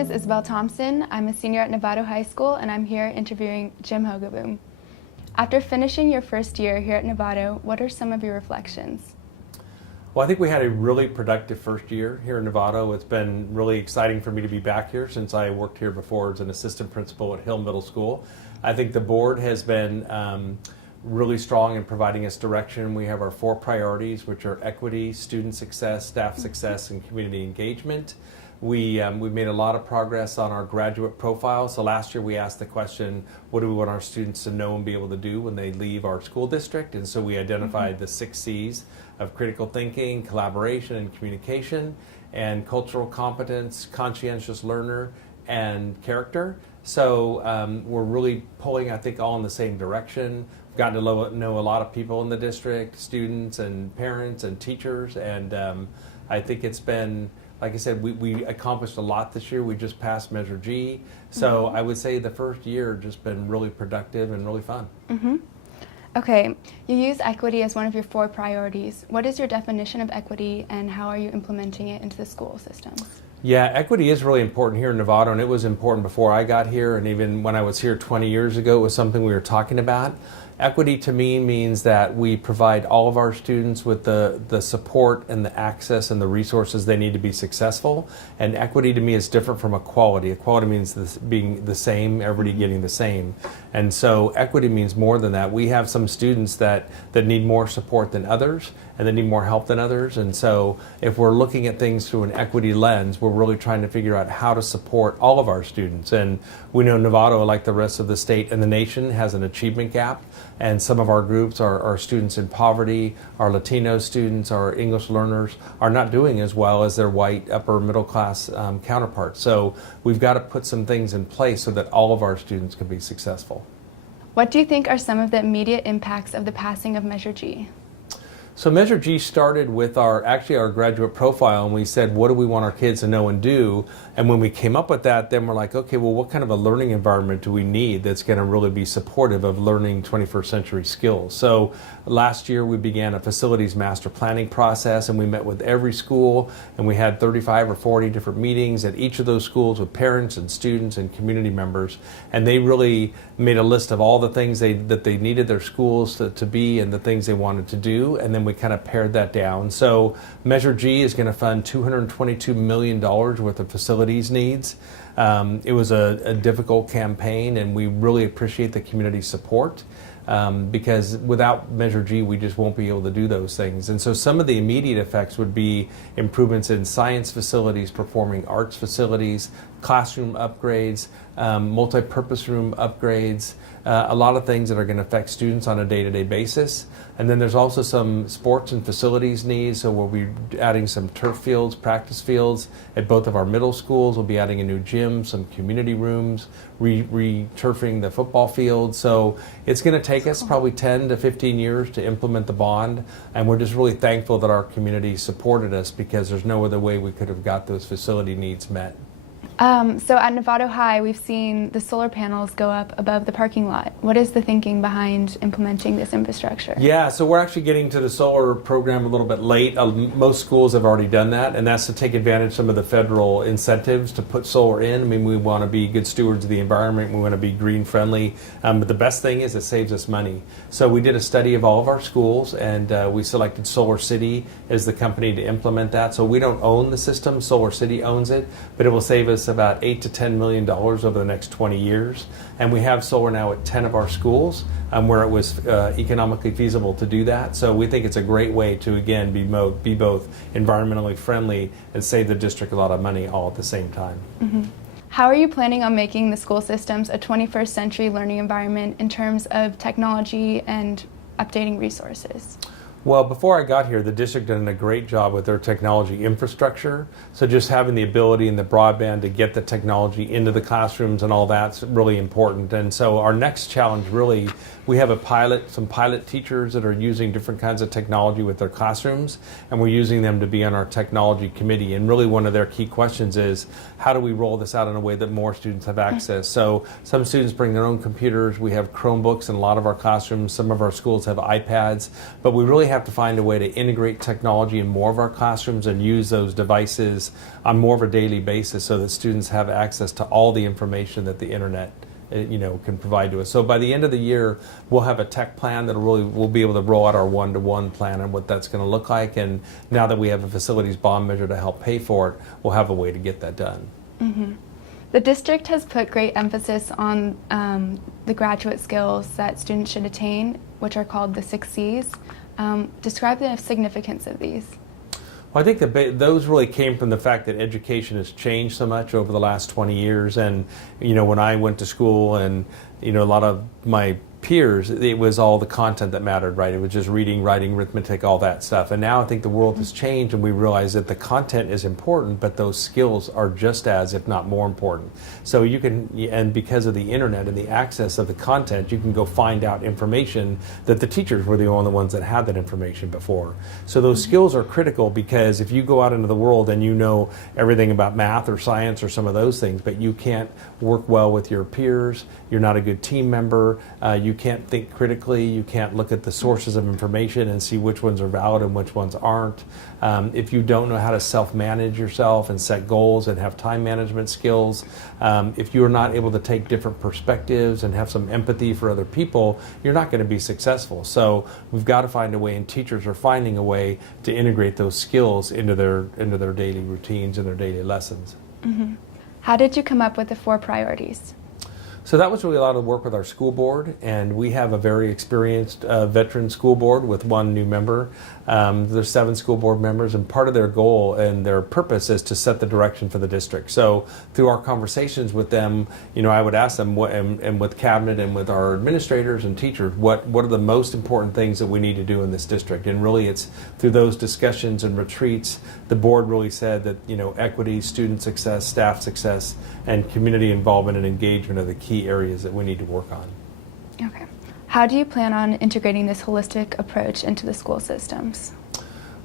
is Isabel Thompson. I'm a senior at Novato High School, and I'm here interviewing Jim Hogeboom. After finishing your first year here at Novato, what are some of your reflections? Well, I think we had a really productive first year here in Novato. It's been really exciting for me to be back here since I worked here before as an assistant principal at Hill Middle School. I think the board has been really strong in providing us direction. We have our 4 priorities, which are equity, student success, staff success, and community engagement. We've made a lot of progress on our graduate profile. So last year we asked the question, what do we want our students to know and be able to do when they leave our school district? And so we identified the 6 C's of critical thinking, collaboration and communication, and cultural competence, conscientious learner, and character. So we're really pulling, I think, all in the same direction. We've gotten to know a lot of people in the district, students and parents and teachers, and I think it's been, like I said, we accomplished a lot this year. We just passed Measure G. So I would say the first year just been really productive and really fun. Okay, you use equity as one of your 4 priorities. What is your definition of equity, and how are you implementing it into the school systems? Yeah, equity is really important here in Novato, and it was important before I got here, and even when I was here 20 years ago, it was something we were talking about. Equity to me means that we provide all of our students with the support and the access and the resources they need to be successful. And equity to me is different from equality. Equality means being the same, everybody getting the same. And so equity means more than that. We have some students that need more support than others, and that need more help than others. And so if we're looking at things through an equity lens, we're really trying to figure out how to support all of our students. And we know Novato, like the rest of the state and the nation, has an achievement gap. And some of our groups, our students in poverty, our Latino students, our English learners, are not doing as well as their white upper middle class counterparts. So we've got to put some things in place so that all of our students can be successful. What do you think are some of the immediate impacts of the passing of Measure G? So Measure G started with our graduate profile, and we said, what do we want our kids to know and do? And when we came up with that, then we're like, okay, well, what kind of a learning environment do we need that's going to really be supportive of learning 21st century skills? So last year we began a facilities master planning process, and we met with every school, and we had 35 or 40 different meetings at each of those schools with parents and students and community members. And they really made a list of all the things that they needed their schools to be and the things they wanted to do. And then we kind of pared that down. So Measure G is going to fund $222 million worth of facilities needs. It was a difficult campaign, and we really appreciate the community support. Because without Measure G, we just won't be able to do those things. And so some of the immediate effects would be improvements in science facilities, performing arts facilities, classroom upgrades, multi-purpose room upgrades, a lot of things that are going to affect students on a day-to-day basis. And then there's also some sports and facilities needs, so we'll be adding some turf fields, practice fields at both of our middle schools. We'll be adding a new gym, some community rooms, re-turfing the football field. So it's going to take us probably 10 to 15 years to implement the bond, and we're just really thankful that our community supported us, because there's no other way we could have got those facility needs met. So at Novato High, we've seen the solar panels go up above the parking lot. What is the thinking behind implementing this infrastructure? Yeah, so we're actually getting to the solar program a little bit late. Most schools have already done that, and that's to take advantage of some of the federal incentives to put solar in. I mean, we want to be good stewards of the environment. We want to be green friendly. But the best thing is it saves us money. So we did a study of all of our schools, and we selected Solar City as the company to implement that. So we don't own the system. Solar City owns it, but it will save us about $8 to $10 million over the next 20 years. And we have solar now at 10 of our schools where it was economically feasible to do that. So we think it's a great way to, again, be both environmentally friendly and save the district a lot of money all at the same time. How are you planning on making the school systems a 21st century learning environment in terms of technology and updating resources? Well, before I got here, the district did a great job with their technology infrastructure. So just having the ability and the broadband to get the technology into the classrooms and all that's really important. And so our next challenge really, we have some pilot teachers that are using different kinds of technology with their classrooms, and we're using them to be on our technology committee. And really one of their key questions is, how do we roll this out in a way that more students have access? So some students bring their own computers. We have Chromebooks in a lot of our classrooms. Some of our schools have iPads, but we really have to find a way to integrate technology in more of our classrooms and use those devices on more of a daily basis so that students have access to all the information that the internet can provide to us. So by the end of the year, we'll have a tech plan that we'll be able to roll out our one-to-one plan and what that's going to look like. And now that we have a facilities bond measure to help pay for it, we'll have a way to get that done. Mm-hmm. The district has put great emphasis on the graduate skills that students should attain, which are called the 6 C's. Describe the significance of these. Well, I think those really came from the fact that education has changed so much over the last 20 years. And, when I went to school and, a lot of my peers, it was all the content that mattered, right? It was just reading, writing, arithmetic, all that stuff. And now I think the world has changed and we realize that the content is important, but those skills are just as, if not more important. So you can, and because of the internet and the access of the content, you can go find out information that the teachers were the only ones that had that information before. So those skills are critical because if you go out into the world and you know everything about math or science or some of those things, but you can't work well with your peers, you're not a good team member, you can't think critically, you can't look at the sources of information and see which ones are valid and which ones aren't. If you don't know how to self-manage yourself and set goals and have time management skills, if you're not able to take different perspectives and have some empathy for other people, you're not going to be successful. So we've got to find a way, and teachers are finding a way to integrate those skills into their daily routines and their daily lessons. Mm-hmm. How did you come up with the 4 priorities? So that was really a lot of work with our school board, and we have a very experienced veteran school board with 1 new member. There's 7 school board members, and part of their goal and their purpose is to set the direction for the district. So through our conversations with them, I would ask them, and with cabinet and with our administrators and teachers, what are the most important things that we need to do in this district? And really it's through those discussions and retreats, the board really said that, equity, student success, staff success, and community involvement and engagement are the key areas that we need to work on. Okay. How do you plan on integrating this holistic approach into the school systems?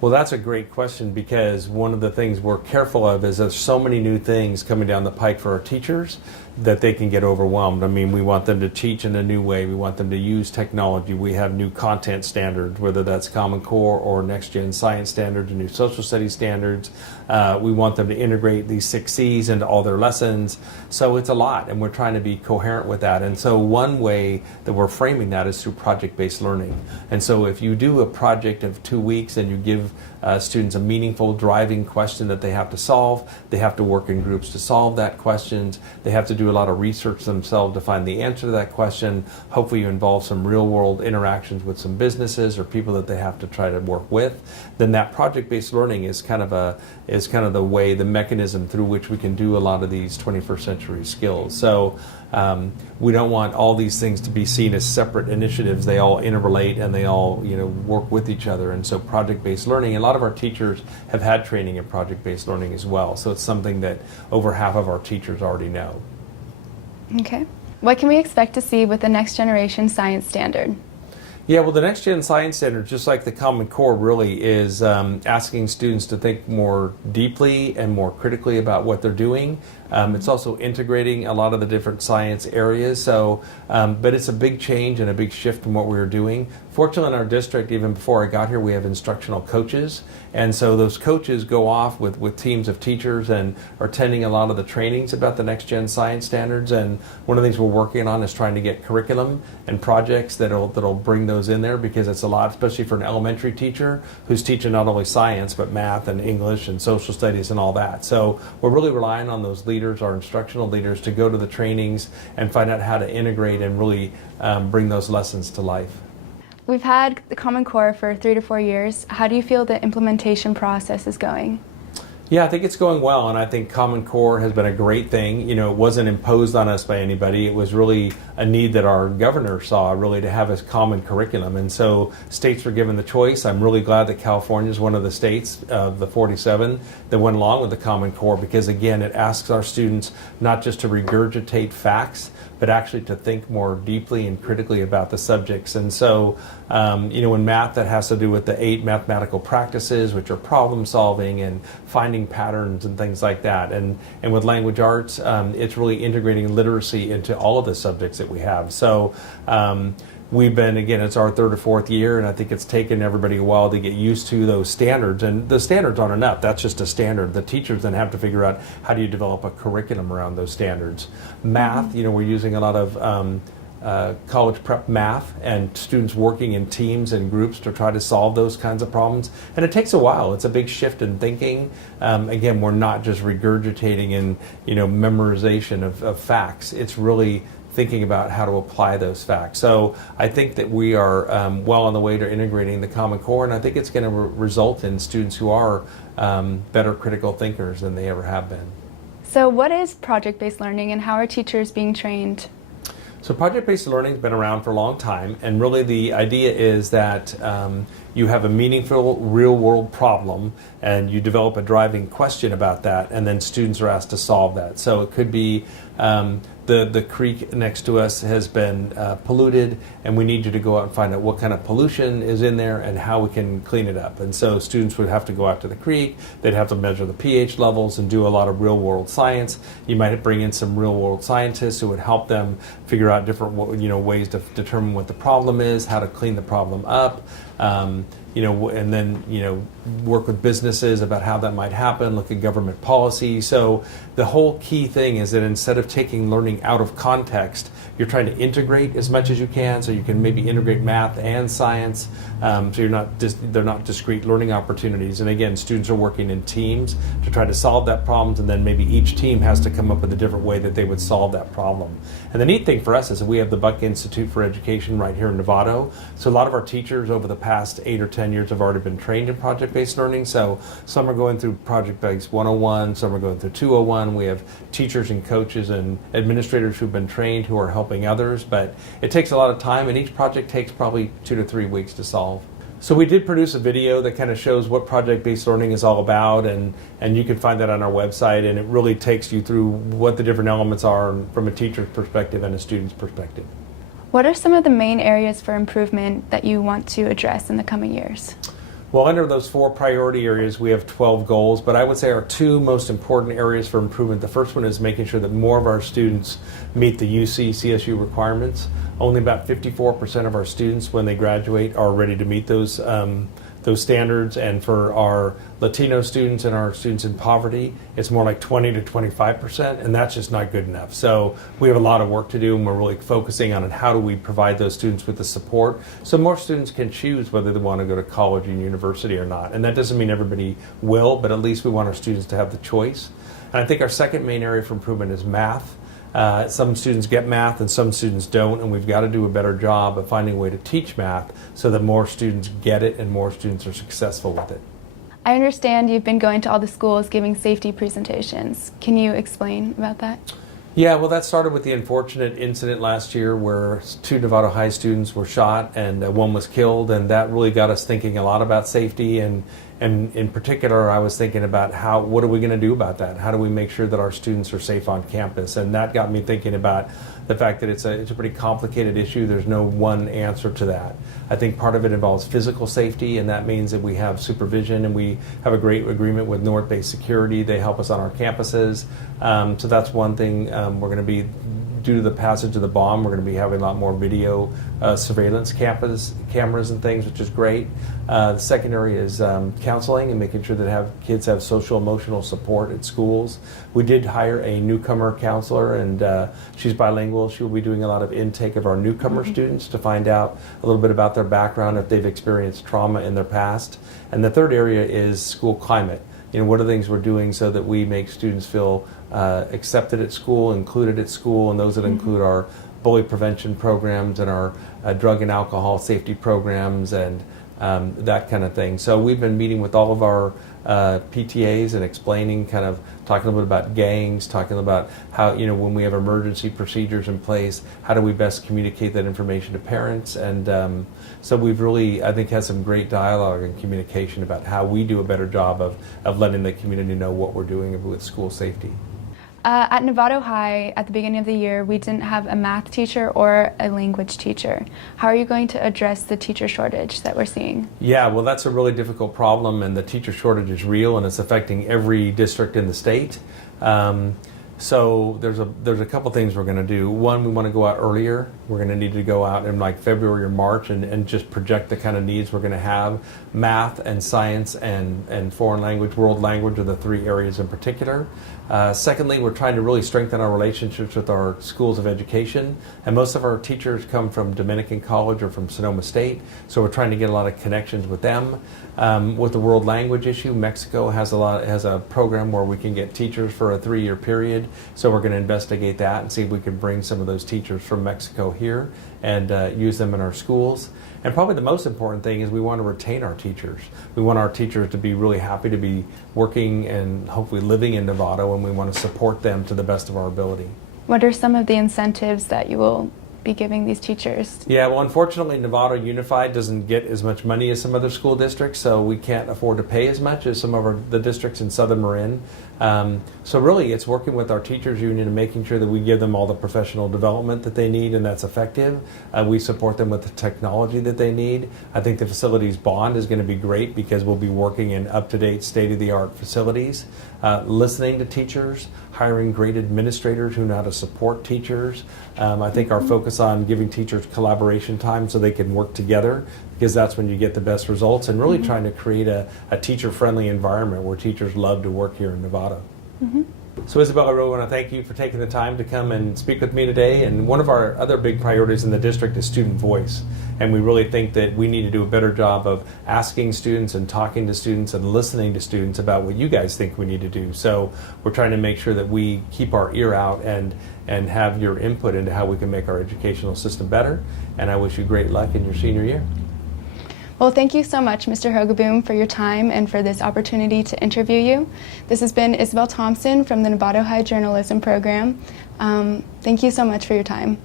Well, that's a great question, because one of the things we're careful of is there's so many new things coming down the pike for our teachers that they can get overwhelmed. I mean, we want them to teach in a new way. We want them to use technology. We have new content standards, whether that's Common Core or Next Gen Science standards and new social studies standards. We want them to integrate these 6 C's into all their lessons. So it's a lot, and we're trying to be coherent with that. And so one way that we're framing that is through project-based learning. And so if you do a project of 2 weeks and you give students a meaningful driving question that they have to solve, they have to work in groups to solve that question, they have to do a lot of research themselves to find the answer to that question. Hopefully you involve some real world interactions with some businesses or people that they have to try to work with. Then that project-based learning is kind of the way, the mechanism through which we can do a lot of these 21st century skills. So we don't want all these things to be seen as separate initiatives. They all interrelate and they all work with each other. And so project-based learning, a lot of our teachers have had training in project-based learning as well. So it's something that over half of our teachers already know. Okay. What can we expect to see with the next generation science standard? Yeah, well, the Next Gen Science Standard, just like the Common Core, really is asking students to think more deeply and more critically about what they're doing. It's also integrating a lot of the different science areas. So, but it's a big change and a big shift from what we were doing. Fortunately, in our district, even before I got here, we have instructional coaches. And so those coaches go off with teams of teachers and are attending a lot of the trainings about the Next Gen Science Standards. And one of the things we're working on is trying to get curriculum and projects that'll bring those in there, because it's a lot, especially for an elementary teacher who's teaching not only science, but math and English and social studies and all that. So we're really relying on those leaders, our instructional leaders, to go to the trainings and find out how to integrate and really bring those lessons to life. We've had the Common Core for 3 to 4 years. How do you feel the implementation process is going? Yeah, I think it's going well, and I think Common Core has been a great thing. It wasn't imposed on us by anybody. It was really a need that our governor saw, really, to have a common curriculum. And so states were given the choice. I'm really glad that California is one of the states of the 47 that went along with the Common Core, because, again, it asks our students not just to regurgitate facts, but actually to think more deeply and critically about the subjects. And so, in math, that has to do with the 8 mathematical practices, which are problem solving and finding patterns and things like that. And with language arts, it's really integrating literacy into all of the subjects that we have. So we've been, again, it's our third or fourth year, and I think it's taken everybody a while to get used to those standards. And the standards aren't enough. That's just a standard. The teachers then have to figure out how do you develop a curriculum around those standards. Math, we're using a lot of college prep math and students working in teams and groups to try to solve those kinds of problems. And it takes a while. It's a big shift in thinking. Again, we're not just regurgitating and memorization of facts. It's really thinking about how to apply those facts. So I think that we are well on the way to integrating the Common Core, and I think it's going to result in students who are better critical thinkers than they ever have been. So what is project-based learning, and how are teachers being trained? So project-based learning has been around for a long time, and really the idea is that you have a meaningful real-world problem and you develop a driving question about that, and then students are asked to solve that. So it could be the creek next to us has been polluted, and we need you to go out and find out what kind of pollution is in there and how we can clean it up. And so students would have to go out to the creek, they'd have to measure the pH levels and do a lot of real-world science. You might bring in some real-world scientists who would help them figure out different ways to determine what the problem is, how to clean the problem up. And then work with businesses about how that might happen, look at government policy. So the whole key thing is that instead of taking learning out of context, you're trying to integrate as much as you can, so you can maybe integrate math and science, so they're not discrete learning opportunities. And again, students are working in teams to try to solve that problem, and then maybe each team has to come up with a different way that they would solve that problem. And the neat thing for us is that we have the Buck Institute for Education right here in Novato. So a lot of our teachers over the past 8 or 10 years have already been trained in project-based learning. So some are going through Project-Based 101, some are going through 201. We have teachers and coaches and administrators who've been trained who are helping others, but it takes a lot of time, and each project takes probably 2 to 3 weeks to solve. So we did produce a video that kind of shows what project-based learning is all about, and you can find that on our website, and it really takes you through what the different elements are from a teacher's perspective and a student's perspective. What are some of the main areas for improvement that you want to address in the coming years? Well, under those 4 priority areas, we have 12 goals, but I would say our 2 most important areas for improvement. The first one is making sure that more of our students meet the UC-CSU requirements. Only about 54% of our students, when they graduate, are ready to meet those standards, and for our Latino students and our students in poverty, it's more like 20 to 25%, and that's just not good enough. So we have a lot of work to do, and we're really focusing on how do we provide those students with the support so more students can choose whether they want to go to college and university or not. And that doesn't mean everybody will, but at least we want our students to have the choice. And I think our second main area for improvement is math. Some students get math and some students don't, and we've got to do a better job of finding a way to teach math so that more students get it and more students are successful with it. I understand you've been going to all the schools giving safety presentations. Can you explain about that? Yeah, well, that started with the unfortunate incident last year where 2 Novato High students were shot and one was killed, and that really got us thinking a lot about safety. And in particular, I was thinking about what are we going to do about that? How do we make sure that our students are safe on campus? And that got me thinking about the fact that it's a pretty complicated issue. There's no one answer to that. I think part of it involves physical safety, and that means that we have supervision, and we have a great agreement with North Bay Security. They help us on our campuses. So that's one thing. We're going to be, due to the passage of the bomb, we're going to be having a lot more video surveillance cameras and things, which is great. The second area is counseling and making sure that kids have social emotional support at schools. We did hire a newcomer counselor, and she's bilingual. She will be doing a lot of intake of our newcomer students to find out a little bit about their background, if they've experienced trauma in their past. And the third area is school climate. What are the things we're doing so that we make students feel accepted at school, included at school, and those that include our bully prevention programs and our drug and alcohol safety programs and that kind of thing. So we've been meeting with all of our PTAs and explaining, talking a little bit about gangs, talking about how, when we have emergency procedures in place, how do we best communicate that information to parents. And so we've really, I think, had some great dialogue and communication about how we do a better job of letting the community know what we're doing with school safety. At Novato High, at the beginning of the year, we didn't have a math teacher or a language teacher. How are you going to address the teacher shortage that we're seeing? Yeah, well, that's a really difficult problem, and the teacher shortage is real, and it's affecting every district in the state. So there's a couple things we're going to do. One, we want to go out earlier. We're going to need to go out in like February or March and just project the kind of needs we're going to have. Math and science and foreign language, world language are the three areas in particular. Secondly, we're trying to really strengthen our relationships with our schools of education. And most of our teachers come from Dominican College or from Sonoma State. So we're trying to get a lot of connections with them. With the world language issue, Mexico has a program where we can get teachers for a 3-year period. So we're going to investigate that and see if we can bring some of those teachers from Mexico here and use them in our schools. And probably the most important thing is we want to retain our teachers. We want our teachers to be really happy to be working and hopefully living in Novato, and we want to support them to the best of our ability. What are some of the incentives that you will be giving these teachers? Yeah, well, unfortunately, Novato Unified doesn't get as much money as some other school districts, so we can't afford to pay as much as some of the districts in Southern Marin. So really, it's working with our teachers union and making sure that we give them all the professional development that they need and that's effective. We support them with the technology that they need. I think the facilities bond is going to be great because we'll be working in up-to-date, state-of-the-art facilities, listening to teachers, hiring great administrators who know how to support teachers. I think our focus on giving teachers collaboration time so they can work together, because that's when you get the best results, and really trying to create a teacher-friendly environment where teachers love to work here in Novato. So Isabel, I really want to thank you for taking the time to come and speak with me today. And one of our other big priorities in the district is student voice. And we really think that we need to do a better job of asking students and talking to students and listening to students about what you guys think we need to do. So we're trying to make sure that we keep our ear out and have your input into how we can make our educational system better. And I wish you great luck in your senior year. Well, thank you so much, Mr. Hogeboom, for your time and for this opportunity to interview you. This has been Isabel Thompson from the Novato High Journalism Program. Thank you so much for your time.